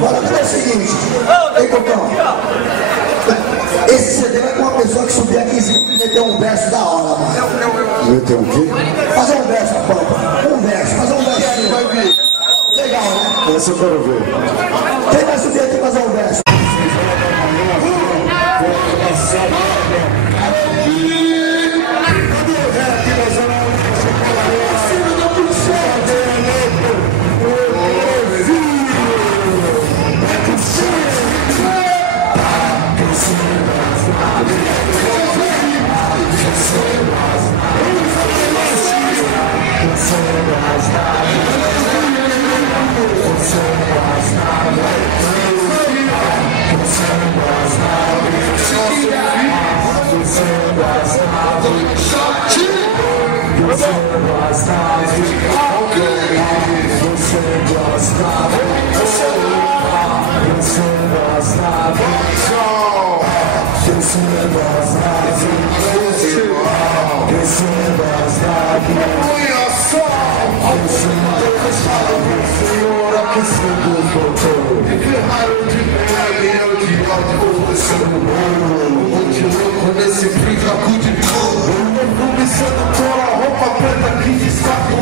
Fala que é o seguinte, ei Cocão, esse CD vai com uma pessoa que subir aqui em cima e meter um verso da hora, mano. Meter um quê? Fazer um verso, Pampa. Um verso, fazer um verso aí, vai vir. Legal, né? Essa eu quero ver. Quem vai subir aqui e fazer um verso? Nesse fricaco de couro, começando com a roupa preta que destaca o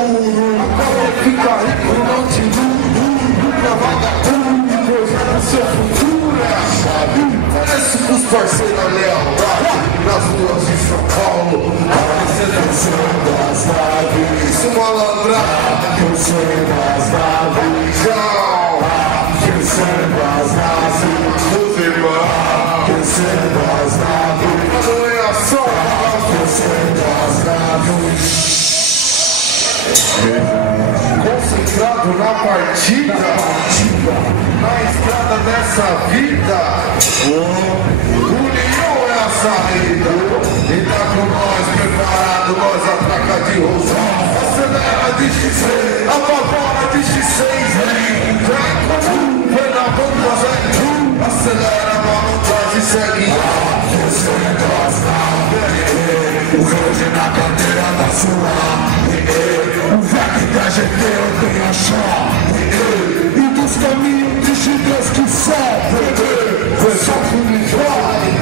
ouro. Agora fica rico, não te nunca vagabundo, projeto seu futuro é a chave. Parece com os parceiros da lealdade, nas ruas de São Paulo. Apresentação das naves, isso malandrada, pensando as naves, tchau. Pensando as naves, os irmãos, pensando as naves. Concentrado na partida, na estrada dessa vida, união é a saída. E tá com nós preparado, nós atraca de rosão. Acelera de X6, apavora de X6. Vem comum, vem na banda, vem. Acelera a malandragem, segue. O verde na cadeira da sua. O VEC da GT eu tenho a chave. E dos caminhos de Deus que sobe. Foi só comigo.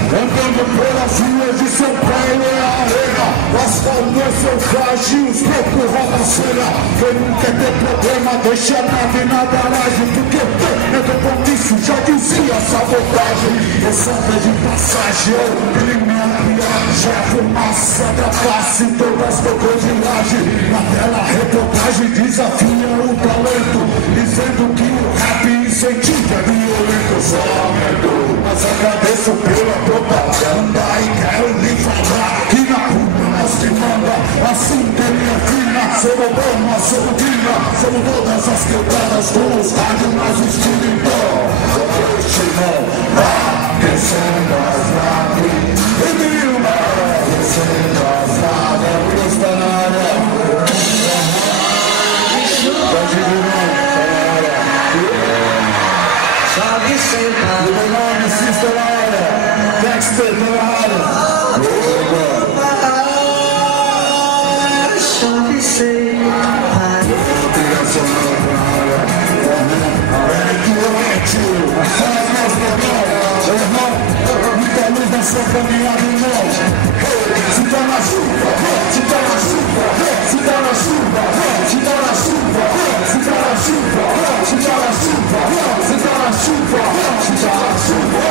Andando pelas ruas de São Paulo é a arena. As palmas são frágeis, pouco roda a cena. Quem não quer ter problema, deixa a nave na garagem. Porque é do comício, já dizia sabotagem. Essa é de passagem, eu já fumaça da face, todas crocodilagem. Na tela reportagem desafia o talento, dizendo que o rap incentiva é violento. Só lamento, mas agradeço pela propaganda. E quero lhe falar que na rua nós que manda. Assim teria fina, somos Obama, somos Dina. Somos todas as quebradas com os rádios mais estilo então. Este não, descendo as naves. Essa caminhada, irmão. Se tá na chuva, se tá na chuva, se tá na chuva, se tá na chuva, se tá na chuva, se tá na chuva, se tá na chuva, se tá na chuva.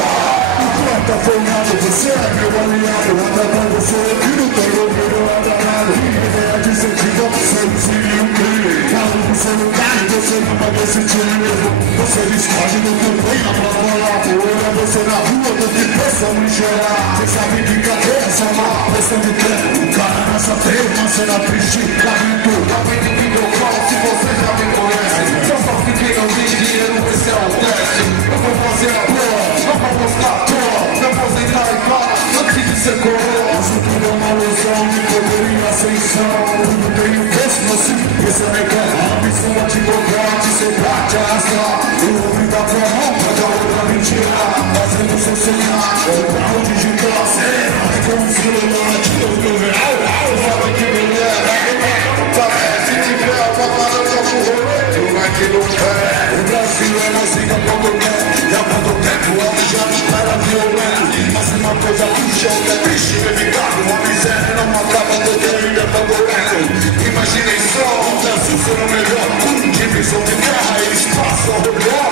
Enquanto apanhado, você é meu aliado. Anda com você aqui no teu ouvido adanado. Ideia de incentivo, você desvia um crime. Falo no seu lugar e você não vai decidir mesmo. Você discorre no que vem na prova. Olha você na rua, do que pensa me gerar. Você sabe que cadeia é só uma questão de tempo. O cara nessa teia, uma cena triste, lamento. Depende do que eu falo, se você já me conhece. Só fiquei não tem dinheiro, esse é o teste. Eu vou fazer a boa, não vou mostrar a toa. Me aposentar e para, antes de ser coroa. Isso tudo é uma ilusão de poder e ascensão. Tudo tem um preço, mas sim, esse é legal. A missão é te cobrar, te ser te arrastar. Eu vou brincar com a mão, pode a outra me tirar. Fazendo seu sonhar, ou pra onde digitar. Serena, é como um celular, tira o teu real. Fala que mulher, se tiver a palavra, eu toco o rolê. Tu vai que não quer. O Brasil é assim quando quer. E a quando quer, o homem já não para violento. Mas uma coisa puxa, outra é triste, evitado. A miséria não acaba, toda a ilha favorece. Imaginem só, o Brasil será melhor. Divisão de terra e espaço ao redor.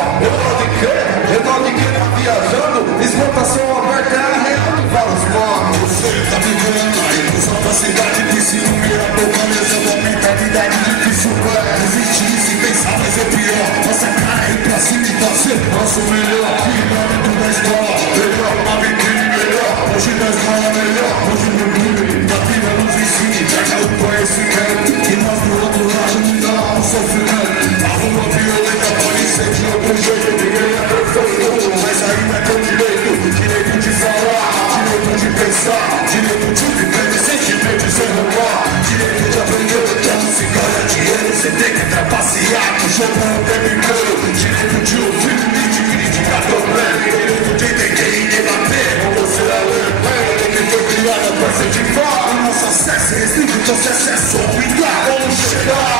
Redor de quem tá viajando. Exportação aberta é a real de vários planos. Você tá vivendo a ilusão da cidade que se humilha por beleza da mentalidade difícil é resistir se pensar, mas é pior. Nossa cara é ir pra cima e fazer nosso melhor. Filho da escola, melhor, uma vitrine melhor. Hoje da escola melhor, hoje no crime. Da vida nos ensina, pega o conhecimento. E nós do outro lado não dá um sofrimento. A rua violenta pode ser de outro jeito. Ninguém é perfeito, mas ainda tem direito. Direito de falar, direito de pensar, direito de viver decentemente sem roubar. Direito de aprender, então se ganha dinheiro. Você tem que trapacear, que o jogo é o tempo inteiro. Direito de ouvir e de criticar também. Direito de entender e debater. Você é lembra que foi criada pra ser de fora. O nosso acesso é restrito, então se acesso ao pintar. Vamos chegar,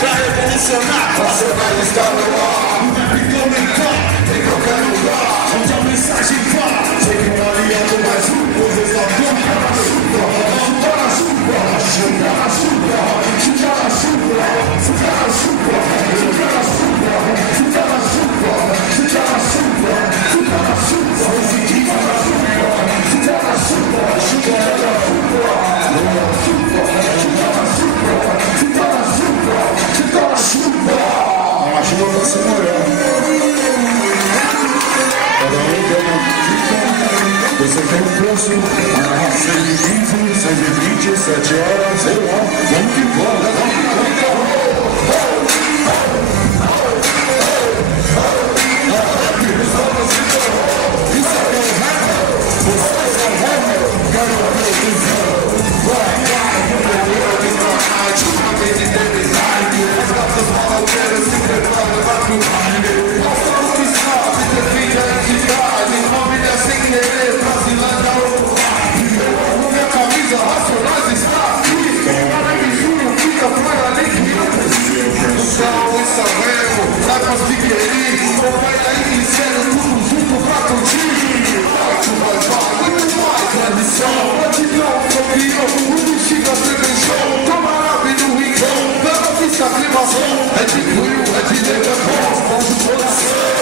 pra revolucionar. Nacionalista no ar, o rap comentar. Em qualquer lugar, onde a mensagem vai. Sei que um aliado mais um, vocês não vão para a chuva. Chutar a chuva, chutar a chuva, chutar a chuva, chutar a chuva, chutar a chuva, chutar a chuva, chutar a chuva, chutar a chuva, chutar a chuva, chutar a chuva, chutar a chuva, chutar a chuva. A chuva vai se molhar. Cada um tem uma dica. Você tem um preço. 6h15, 6h20, 7 horas, sei lá. Vamos que vamos, vamos que vamos. Isso é o rap. Você é o rap. Quero ver o que vai. Uma vez de tempestade, as gatas maloqueiras se preparam para o baile. Nós somos que sabe, defende a entidade. Família sem querer, brasileira ou eu amo minha camisa, Racionais está aqui. Para que Júnior fica fora, nem que eu preciso. No céu, isso é mesmo, lágrimas de querer. Ou vai daí que sério, tudo junto pra curtir. Vai, muito mais tradição. Batidão, campeão, o bexiga prevenção. Camarada do rincão, pela vista aclimação. É de frio, é de negro, é bom, mão de coração.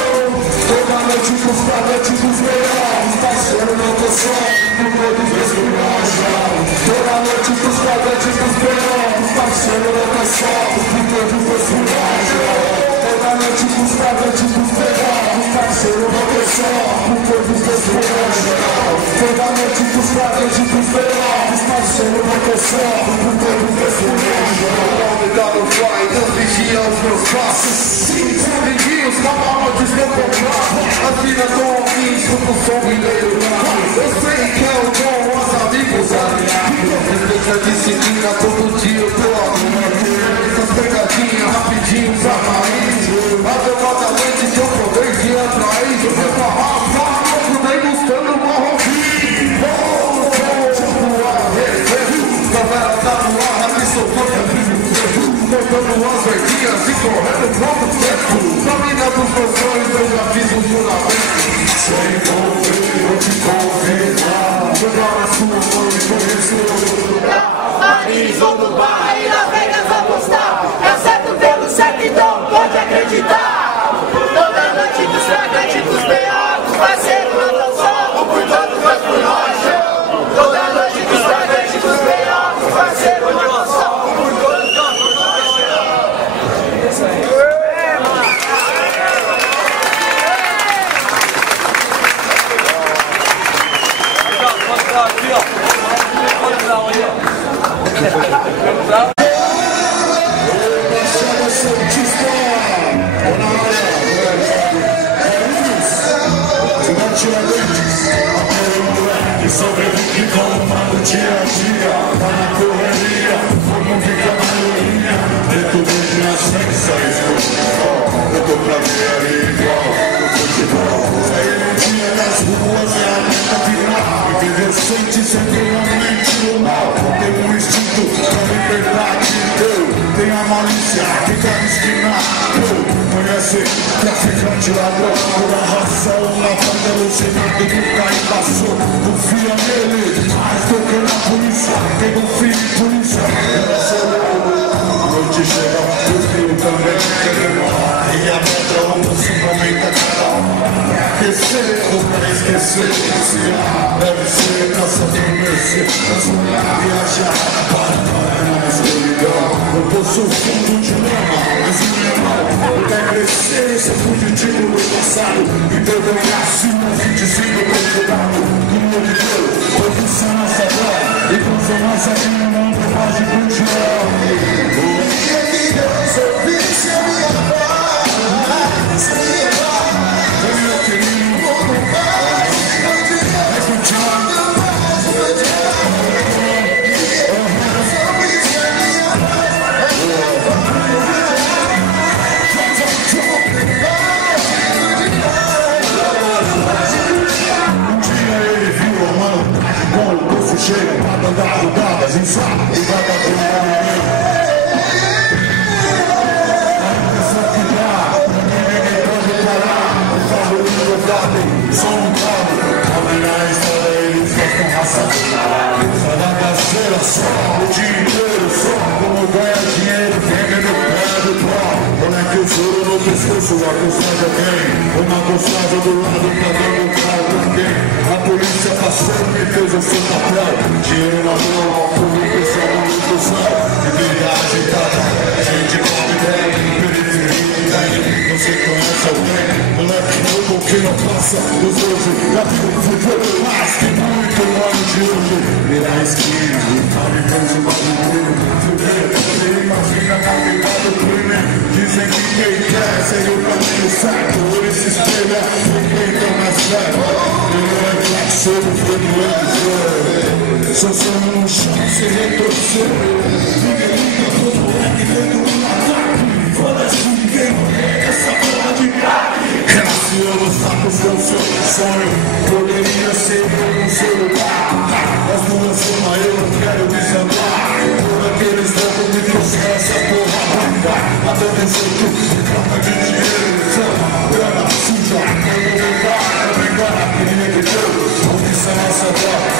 Toda noite frustrada, é tipo os melhores. Parceiro, não tô só, no todo desculpajão. Toda noite frustrada, é tipo os melhores. Parceiro, não tô só, no todo desculpajão. Toda noite frustrada, é tipo os melhores. Parceiro, não tô só, no todo desculpajão. Toda noite frustrada, é tipo os melhores. Parceiro, não tô só, no todo desculpajão. No fly, Deus vigia os meus passos. Sim, são vizinhos, camarotes que eu comprava. As vidas estão aqui, escuto o som mineiro. Eu sei que é o bom, os amigos respeito a disciplina, todo dia eu tô arrumando. Essas pegadinhas rapidinho pra raiz. A demanda mente que eu provei de atrair. Eu vou falar, eu nem buscando marroquim. Galera tá no ar, aqui sou cortando as verdinhas e correndo contra o tempo. Família dos meus sonhos, eu já fiz um juramento. Sem envolver, vou te convidar. Jogar na sua mão e conhecer. Paris ou Dubai, Las Vegas apostar. É certo pelo certo, então pode acreditar. Toda noite dos fragmentos beatos, parceiro, não tão só, por todos nós por nós. Toda noite dos fragmentos beatos, parceiro, não tão só, por todos nós por nós. Aqui, ó. a malícia, fica na esquina. Conhece traficante, ladrão, toda raça, uma fada alucinada que nunca embaçou. Confia nele, mais do que na polícia. Quem confia em polícia, ela a noite chega, o frio também queremos. E a pedra onda se comenta cada hora. Pra aquecer ou pra esquecer, deve ser nossa adormecer. Viajar para na escuridão. Eu posso fundo de lama, mas o meu irmão quer crescer, ser fugitivo do passado e deveria sim a 25 procurado. Do meu de Deus, produção nossa glória e consumância de um mundo mágico de ouro. Que Deus ouvisse a minha voz, o meu querido mundo mais, vai continuar. Chega pra mandar rodadas, insano e vagabundo. A impressão que dá, ninguém pode parar. O favorito do Garden, som no cabo. Homem na estrada, eles gostam raça. Só da bagaceira, só o dia inteiro, só como ganha dinheiro, pega no pé do pó. Moleque, o soro no pescoço, acusado de alguém. Uma gostosa do lado pra dando um carro pra alguém. A polícia passou e fez o seu papel. Dinheiro na mão, corrupção no ilusão. Liberdade agitada, gente come bem. Periferia tem, você conhece alguém? Moleque novo que não passa dos 12. Já viu futebol mais que muito no ano de hoje. Vira a esquina, e fala em vez de bagulho. Você imagina na vida do crime. Dizem que quem quer segue o caminho certo. Ele se espelha em quem tem mais certo. Ele é flexo, só no chão se retorcer. Ninguém liga pro moleque dentro do ataque. Foda-se ninguém, essa porra de craque. Relaciona os sapos com seu sonho. Poderia ser eu no seu lugar. As duas uma eu não quero desandar. Por aqueles loucos me trouxeram essa porra pra cá. Até pensei que se trata de dinheiro, grana suja. Quando eu vou embora, queria que Deus ouvisse a nossa voz.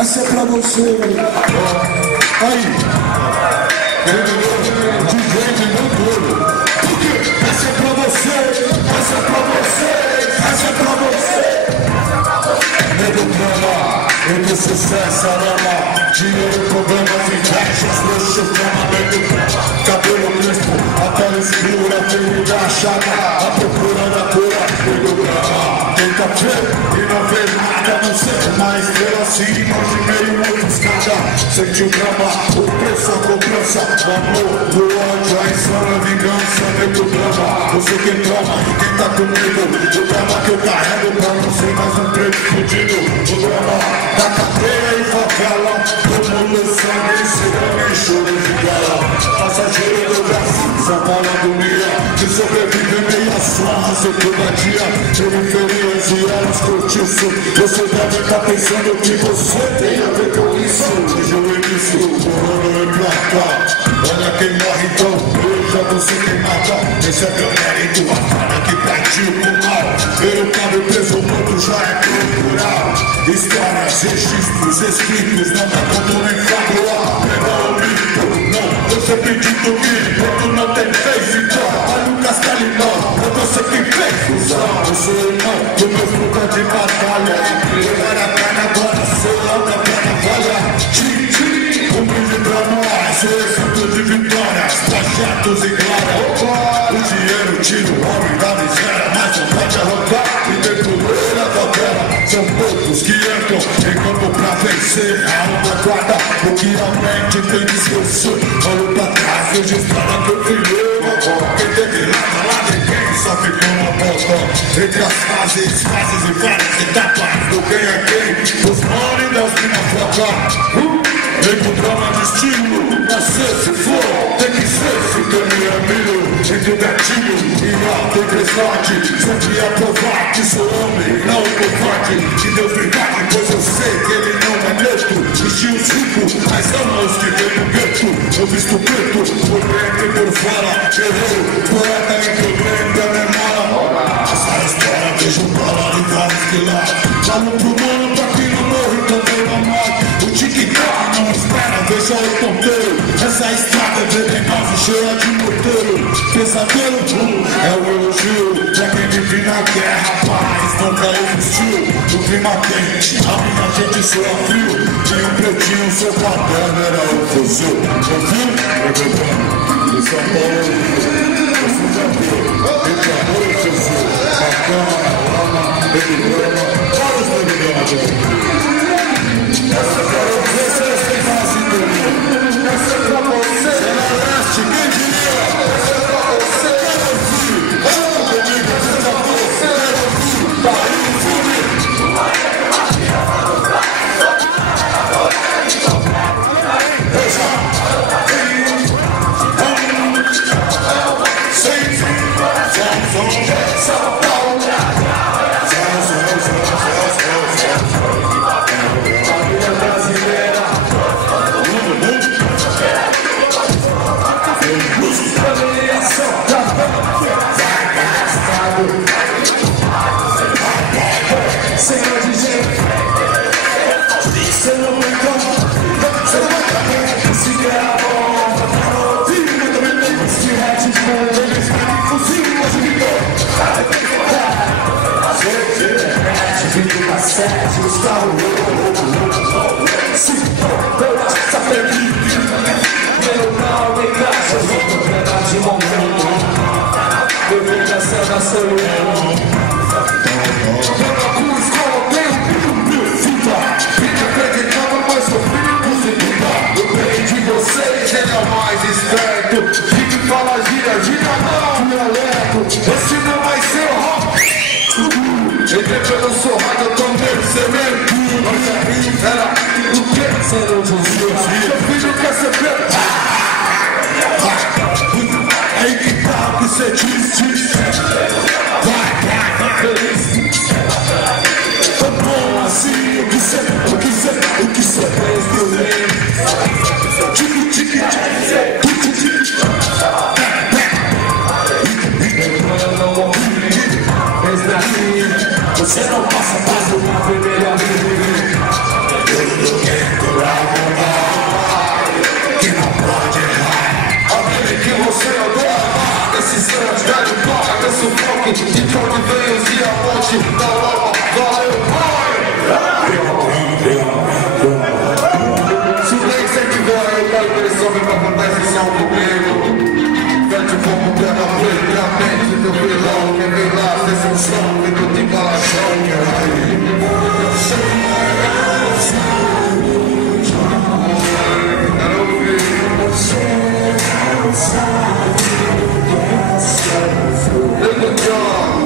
Essa é pra você. Aí. DJ no tudo. Essa é pra você. Essa é pra você. Essa é pra você. Medo drama, medo sucesso, arama. Dinheiro, problemas, invejas, luxo, fama, medo drama. Cabelo crespo, até escura, ferida achada. A procura da cura, medo drama. Tenta ver e não vê nada, não sei. Uma estrela assim, nós de meio muito escada. Sente o drama, o preço, a cobrança. O amor, o ódio, a insana, a vingança. Medo drama, você que trama e quem tá comigo. O drama que eu carrego pra não ser mais um preto fudido. O drama da cadeia e favela. Todo mundo sangue, cigarro e choro de gala. Passageiro do Brasil, São Paulo agonia. Que sobrevive meia soma, seu todo dia. Periferias e elas cortiço. Você deve estar pensando que você tem a ver com isso. Diz o início, morando em plata. Olha quem morre então, veja você quem mata. Esse é meu mérito, a fala que partiu pro mal. Ver o cabo preso, o mundo já é cultural. Histórias, registros, escritos, não dá conta nem fabular. Pegar o mito, não, eu sempre digo que quando não tem fez, então olha o Castelinão, é você que fez. Eu sou irmão do meu fruta de batalha. Levar a carne agora, sei lá da perna valha. Humilde pra nós, sou exemplo de vitórias, projetos e glória. O dinheiro tira o homem da miséria, mas não pode arrancar. E dentro da favela, são poucos que entram em campo pra vencer. A onda guarda o que realmente tem que esquecer. Olho pra trás, vejo estrada que eu filhei. Quem teve lá ninguém só ficou na porta. Entre as fases e várias etapas do quem é quem, os money das minas flocam. Vem com drama de estilo, nascer se for, tem que ser se caminha milho. Entre o gatilho e a tempestade, sempre a provar que sou homem, não covarde. Que Deus me pague, pois eu sei que ele não é neto. Vestiu os ricos, mas ama os que vem do gueto. Eu visto preto, por dentro e por fora. Guerreiro, poeta em problema da memória. Essa história vejo dólar e vários que lá. Falo pro mundo pra quem não morre, também não morre. O tic-tac não espera, veja o ponteiro. Essa estrada é venenosa, cheia de morteiro. Pesadelo é o elogio pra quem vive na guerra, paz nunca existiu. O clima quente, a minha gente soa frio. Tinha um pretinho, seu paterno era o fuzil. Ouviu? Em São Paulo, você já viu. Entre amor e fuzil, bacana, lama, epigrama, vários epigramas aqui. Essa é pra você, sem fase comigo. Essa é pra você, Celeste, quem diria? Essa é pra você, Celeste. Essa comigo, essa é pra você, Celeste. Barulho, os carros se eu acho que tá perdido. Meu carro em casa, eu vou pegar de momento. Eu vou descer na solidão. Eu cruz, coloquei o filho, fita. Fica acreditando, mas sou filho de vida. Eu ganhei de vocês, ele é o mais esperto. Fique fala gira não, meu leco. Esse não vai ser o rock. Entrei pelo sorrado, eu tô meio cemento. Nossa vida era o que? Seu filho quer ser preto. Aí que tal que cê diz? Vai, feliz. Tô bom assim, o que cê fez pro mim? Tique, tique, você não passa mais uma vermelha. Eu quero que não pode errar. Aquele que você adora, esse sangue velho toca, esse sufoque, de onde vem os diamantes da lama. Valeu, pai! Se nem você tiver aí, o pai resolve pra cantar esse som comigo. Vete como pega preta, a mente do vilão. Quem vem lá, desse som, vem do tipo balachão. Quero ouvir. Little John.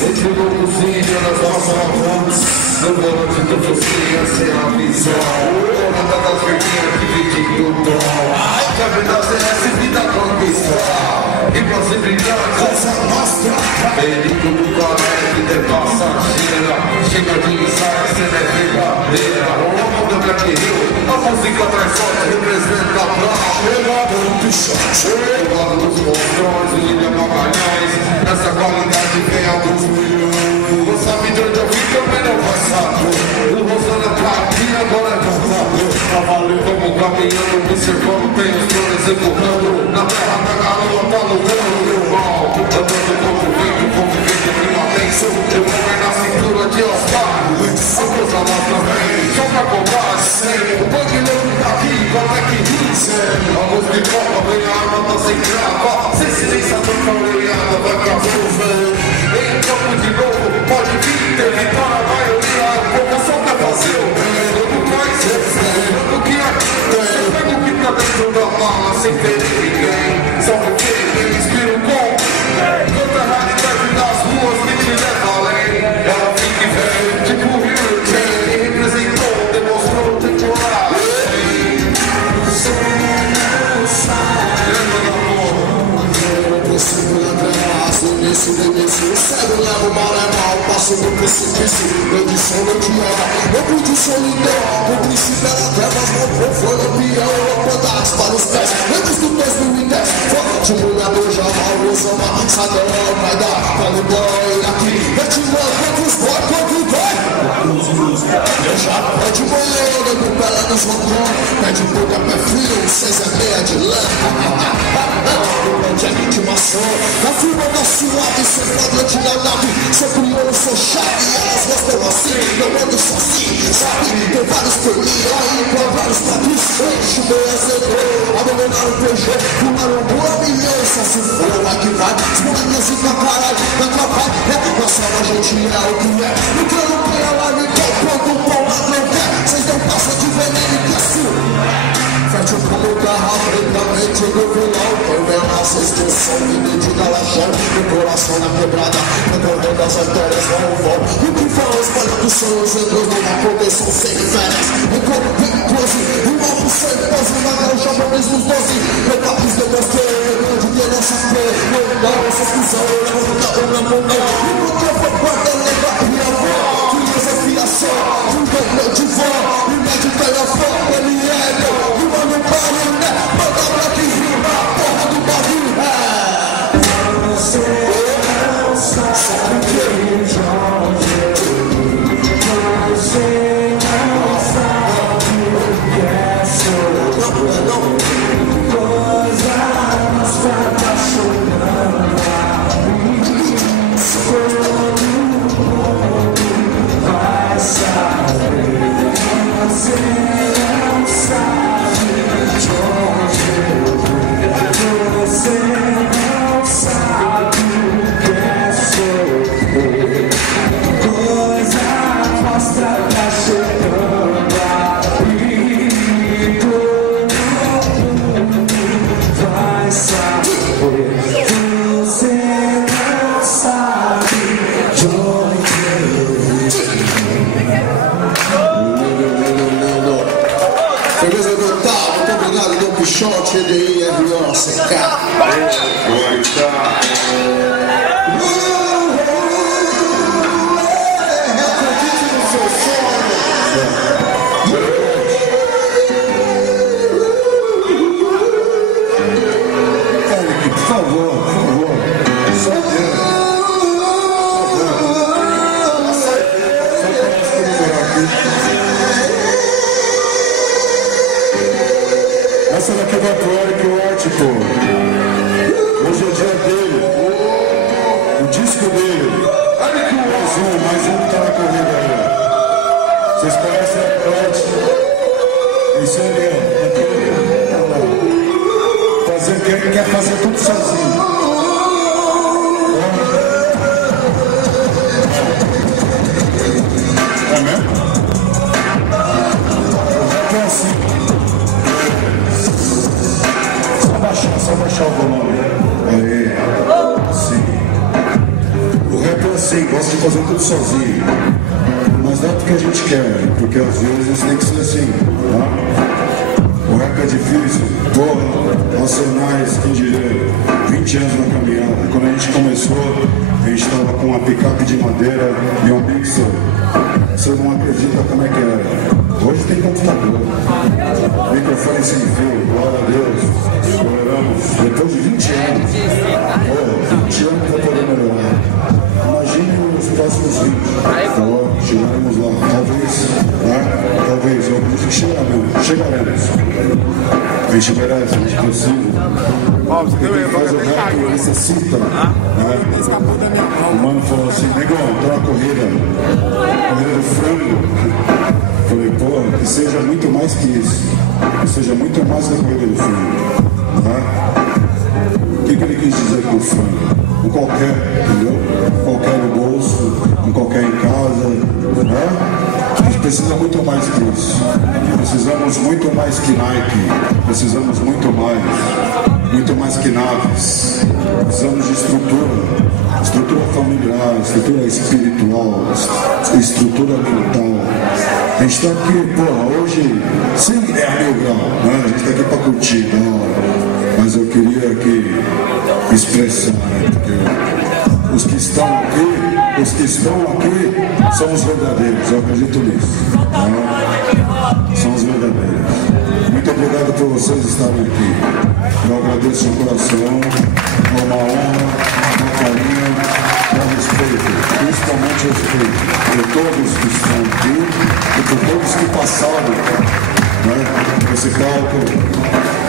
Esse novozinho nas nossas avós, no volante do focinho, sem a visão. Onda das verdinhas que vive do dom. Cabe da CS, vida conquistar. E pra se brincar, essa mostra. Perigo do colégio de passageira. Chega de ensaio, cê não é verdadeira. O mundo é Black Hill, a música traz sorte, representa a praia. Chega do pichote, chega dos monstrões, William Magalhães. Nessa qualidade vem alguns milhões. Não sabe de onde eu vim, também não vai saber. O Rosana tá aqui, agora é verdadeiro. Tá valendo como caminhando, observando, tem os planos executando. Na terra da garoa, tá no cano, meu irmão. Andando como vivo, convivendo com atenção. Eu vou ver na cintura de Oscar. A coisa lá também, só pra combate. O bug não tá aqui, como é que diz? A luz de copa, vem a arma, tá sem crava. Sem silenciador, cauleada, vai pra rua. Em campo de novo, pode vir, ter vitória, a maioria. A população quer fazer o bem. Não faz refém, o que aqui tem. Você pega o que tá dentro da mala, sem ferir ninguém. Só porque ele inspira o bom. Toda a realidade das ruas que te leva além. Ela fica velha, tipo o Rio Jane. Representou, demonstrou temporário. Você não sabe. Lembra da porra? Possível atrás, no início do início. Cego leva o mal é mal, passo no precipício. Edição do dia, eu pude solidão. O princípio era trevas, não foi lampião. Rodadas para os pés, antes do 2010. Forte mulher, já mal, Osama, Sadão, vai dar Talibã aqui. Mete mão contra os boys, contra o boy. Já pode morrer, dando pela nos rondões. Pede pouca pé frio, 6 é meia de lã. Onde é intimação, na firma da suave, sem quadrante na nave. Sou crioulo, sou chave, elas gostam assim. Não ando sozinho, sabe? Tem vários por mim, aí com vários patrões. Enche o meu azedo, abandonar o PG. Fumaram boa milhão, só se for, vai que vai. Esmolando assim pra caralho, na tua pai. Na sala a gente é o que é. No que eu não tenho alarme, quem quando o pão não quer. Vocês não passam de veneno e quer. Fértil como garrafa, lentamente no vilão. Quem vem na sexta sangue de galachão. Meu coração na quebrada, percorrendo as artérias, vão. E o que vão espalhando são os egos numa convenção sem férias. Enquanto tem close, igual o sem pose. Na garota, japonês nos 12. Meu papis demonstrei, onde tem nossa fé. Não dá essa exclusão, eu levo da uma mão. Enquanto eu vou guardar, leva a minha avó. Filosofia um meu de vó. E médio pela foto, ele é meu. E mano, barulho, né? Manda Black Hill na porra do barulho. Você não sabe o que eu jogo. Você não sabe o que é só. Coisa nossa apaixonando. Vai saber. Você não sabe de onde. Você não sabe o que é sofrer. Coisa mostra tá chegando a perigo. shot de avião secar. Essa daqui vai pro Eric White, pô. Hoje é dia dele. O disco dele. Mais um que tá na corrida aí. Vocês conhecem Eric White? Isso aí, ó. Fazer que ele quer fazer tudo sozinho. É mesmo? É assim. Só baixar o volume. Aí, sim. O rap é assim, gosta de fazer tudo sozinho. Mas não é porque a gente quer, porque às vezes tem que ser assim. Tá? O rap é difícil. Porra, Racionais, quem diria, 20 anos na caminhada. Quando a gente começou, a gente estava com uma picape de madeira e um mixer. Você não acredita como é que era. Hoje tem computador, microfone sem fio, glória a Deus, melhoramos, depois de 20 anos, 20 anos vai poder melhorar. Imagine os próximos 20, chegaremos lá, talvez, eu acredito que chegaremos. A gente merece, a gente precisa. Quem faz o rap necessita, né? O mano falou assim, negão, tá na corrida do frango. Falei, pô, que seja muito mais que isso. Que seja muito mais da corrida do frango. Né? O que ele quis dizer com o frango? Com qualquer, entendeu? Qualquer no bolso, com qualquer em casa. Né? A gente precisa muito mais que isso. Precisamos muito mais que Nike. Precisamos muito mais que naves. Precisamos de estrutura familiar, estrutura espiritual, estrutura mental. A gente está aqui, porra, hoje sem ideia mil grau, né? A gente está aqui para curtir, não, mas eu queria aqui expressar, né? Porque os que estão aqui são os verdadeiros, eu acredito nisso, né? São os verdadeiros. Muito obrigado por vocês estarem aqui. Eu agradeço de coração, é uma honra, uma carinho, um respeito, principalmente respeito por todos que estão aqui e por todos que passaram, né, esse palco,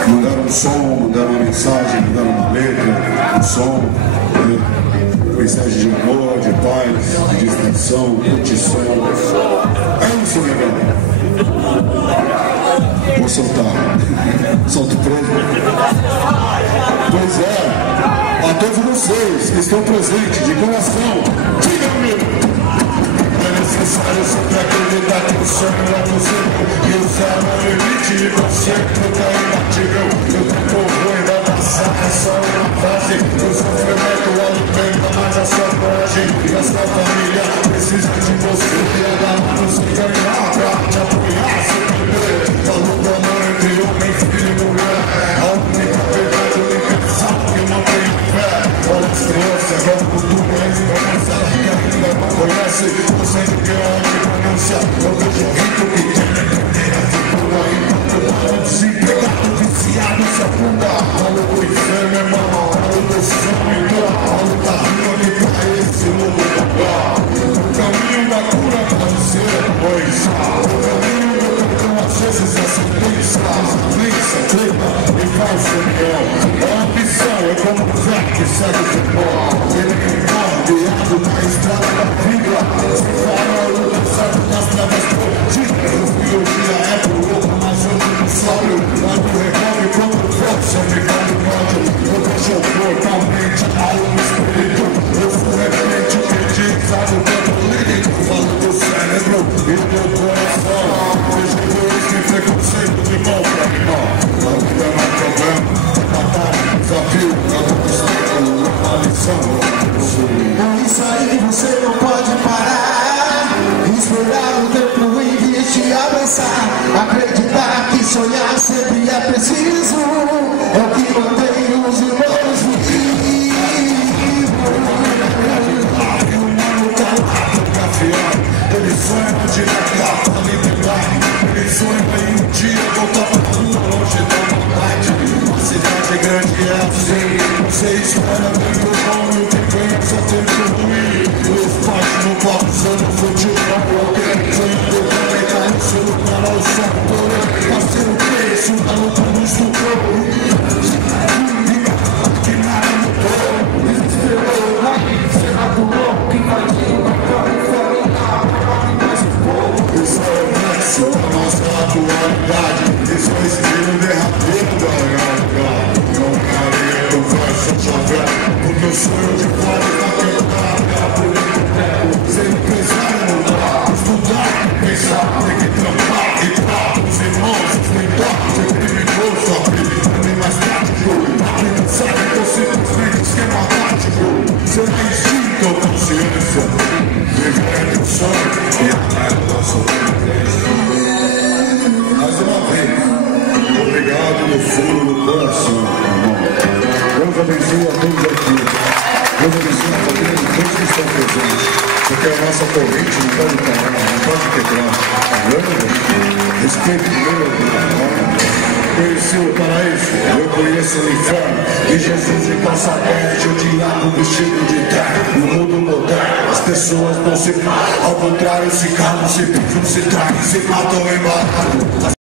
mandaram um som, mandaram uma mensagem, mandaram uma letra, um som, né, mensagem de amor, de paz, de distração, curtição. É isso, legal. Vou soltar. Solto preso. Pois é, a todos vocês que estão presentes de coração, digam-me. É necessário sempre acreditar que o sonho é possível e o céu é o limite e você nunca é imbatível. O tempo ruim vai passar, é só uma fase. O sofrimento alimenta mais a sua coragem e a sua família precisa de você. E a galera se ganhar pra te apoiar, se perder. Falou do amor entre homem, filho e mulher. A única verdade universal que não tem fé. Olha as crianças, agora o futuro é esperança. Que ainda não conhece, você não quer onde pronúncia. Eu vejo rico que tem a figura aí. Desempregado, viciado, se afunda. Olha o inferno, irmão. Olha o céu, então. Olha o caminho ali pra esse novo lugar. O caminho da cura pode ser, pois. O caminho às vezes a sentença, clima e falsa união. A ambição é como um Zé que segue de pó. Ele que corre, guiado na estrada da vida. Se fala a luta, sabe nas trevas perdidas. O biologia é pro outro, mas hoje não sobe. Quando recorre contra o fogo, só me cai do pódio. Eu vejo totalmente a alma e o espírito. Eu sou realmente acreditado pelo lírico. Falo do cérebro e do coração. Preconceito de mão pra irmão. A vida não é problema, é batalha, desafio, é conquistar uma lição. Com isso aí você não pode parar. Esperar o tempo em que te abra. avançar, acreditar que sonhar sempre é preciso. É o que mantém os irmãos vivos. E o mano tá lá, confiando. Ele sonha de largar pra liberdade. Ele sonha em um dia voltar pra rua, longe da vontade. Uma cidade grande é assim. Você espera muito bom e o que vem é só tempo ruim. Meus pais no palco usando futebol. Alguém sonhando com legal no celular ao som. Parceiro que isso tá no mundo estupro. Que nada mudou. Desesperou, você naturou. Quem vai te matar? Isso é o reflexo da nossa atualidade. Isso é estilo derradeiro da realidade. Não quero conversa chover, porque o sonho de fora está quebrado. Por muito tempo, ser empresário não dá. Estudar, pensar, tem que trampar e tal. Os irmãos, sustentar, ser criminoso, acreditando em mais prático. Quem sabe que eu simplesmente esquema tático. Será instinto ou consciência? Viver o sonho e atrás do nosso mais uma vez, obrigado no fundo do coração, irmão. Deus abençoe a todos aqui. Deus abençoe a família de todos que estão presentes. Porque a nossa corrente não pode parar, não pode quebrar. Respeito meu, conheci o paraíso, eu conheço o inferno. E Jesus em passaporte, o diabo vestido de terno. No mundo moderno, as pessoas não se falam. Ao contrário, se calam, se pisam, se traem, se matam embalado.